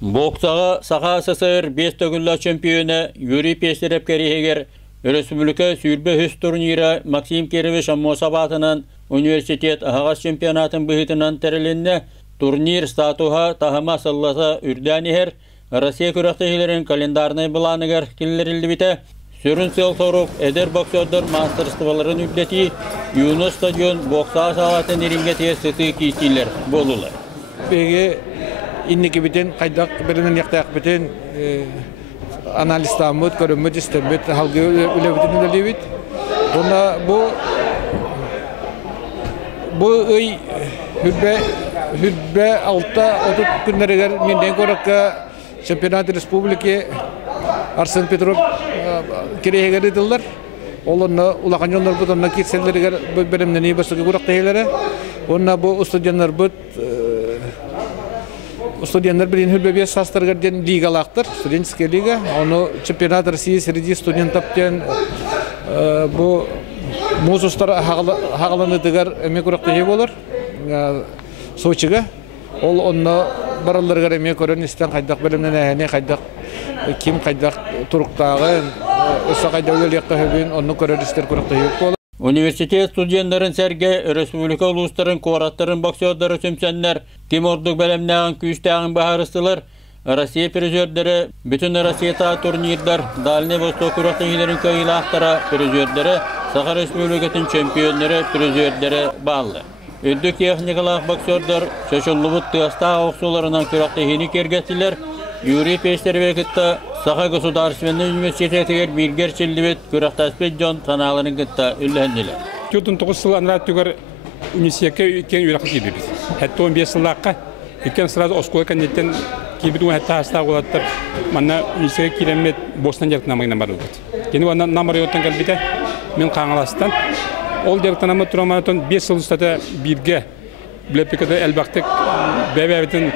Boksağa Sağa SSR 5 tөгүллө чемпионы Юрий Пестерев керегер Республика сүйрбе хөс турнира Максим Керевич Аммосабатынан университет ағас чемпионатын бұхытынан тәріленне турнир статуға тахама сылласа үрдәнігер Россия күрәқтігілерін календарны бұланығар келлерілді біті. Сөрін сел сорук әдер боксердер мастерстволарын үддеті Юнос стадион бокса салатын ерингетіе сыты кейстейлер болулар. Беге иннеки бітен қайдақ бірінен яқтақ бітен анализтамыд, көріммід, істембет, халғы үлі бітен үлі біт. Бұл өй хүрбе 6-30 күннерігер менден көрікке чемпионат республики Арсен Петров керегер еділдер. Олыны улақан жондар бұд, онына кетселдерігер бәрімдені басығы көріқті елері. Онына бұл студенттер бұд, студенттер бірін хүрбе 5 састырғырден лигалақтыр, студентская лига. Оны чемпионат России среди студенттаптен бұл музустар хағаланыдығар әме көріқті ел болыр. Сочиға. Ол онына бараларғар әме көрін істен қайдақ бөлімнен әне қайдақ ким қайдақ тұрықтағы өсі қайда өлелеқті өбін оны көрілістер көріқті ек болы. Университет студенттарын сәрге республика ұлыстарын қуараттарын боксердары сөмсәнлер Тимурдық бәлемнәғын күйістәғын бағарыстылар. Россия призердері bütün Россия турнирдар Дальний Восток күрәқтігілерін көйілі ақтара призердері Саха Республикатын чемпионлары призердері бағылы. Өддік техникалақ боксердар шашыллыбыт тығаста ауқсуларынан күрәқтігіні кергеттілер. Юрий Пестеревекітті Саха Государственный университетігер білгер челдібет күрәқтаспет жон таналарын кітті үлләнділер. 4-9 сыл анырат түгір университетке өткен үйрақы кейбі. Әтті 15 сылаққа өткен сразу оскола кәнеттен кейбіді он әтті астағы олаттыр. Манна университетке келемет бостан жарықтан амайынан бар өтті. Кені онан намары өттен кәлбеті мен қаңыластан. Ол жарықтан амы тұраманатон 5 сыл ұстады бірге білепекеді әлбақтық бәбәбетін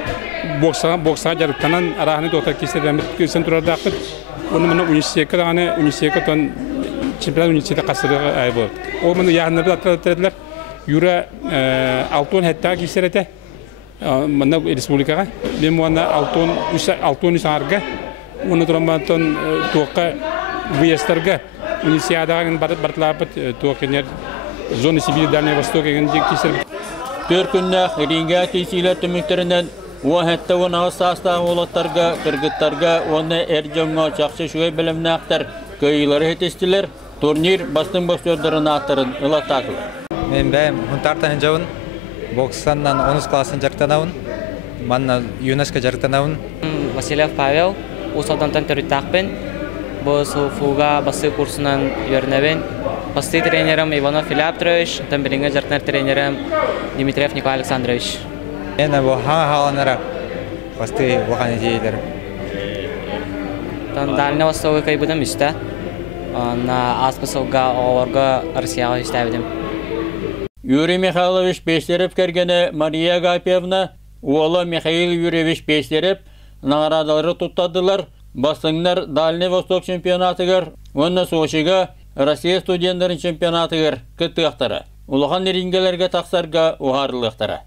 боксаға жарықтанан арағыны доқтар кестерден көсен тұрарды ақыт. Оны мұны университетке дағаны университетке чемпионат университеті қасырығы ай болды. Ол мұны яғынларды аттырдылар. Юра 6-10 әттіға кестер әті мұны республикаға. Мен мұны 6-10 арға. Оны тұраманатон тоққа выездарға универсиадаға бартылапыт тоқынер зоны Сибири Дальний Восток егінде кестер. Төркүннәк ринге кейсейлер түміктерінен уақытта онағыз састағы олаттарға, кыргыттарға, оны әржонға чақшы шуай білімні ақтар көйлері хетестілер. Турнир бастың боксердарын ақтырын ұлаттақылы. Мен бәйім ұнтартан жауын, боксаннан 10 класын жарықтанауын, манна ЮНЕСКО жарықтанауын. Василев Павел, ұсалдантан түріттақпен, бұл фуға басы курсынан өрінәбен. Басты тренерім Иванов Илья Петрович, там бірінгі жарқынар тренерім Дмитриев Николай Александрович. Мен бұл хаңа-хағанырақ басты оған етейлер. Дальний Востокы кай будем үсті. На аспасылға оғырға Россияға үсті әбідім. Юрий Михайлович Пестерев кергені Мария Гапевна, оğlu Михаил Юрьевич Пестерев нағарадалары тұттадылар. Басыңнар Дальний Восток чемпионатығыр, оны Сочиға Россия студенттарын чемпионатығыр күтті ақтары. Улахан ерингелерге тақсарға ұғарылықтары.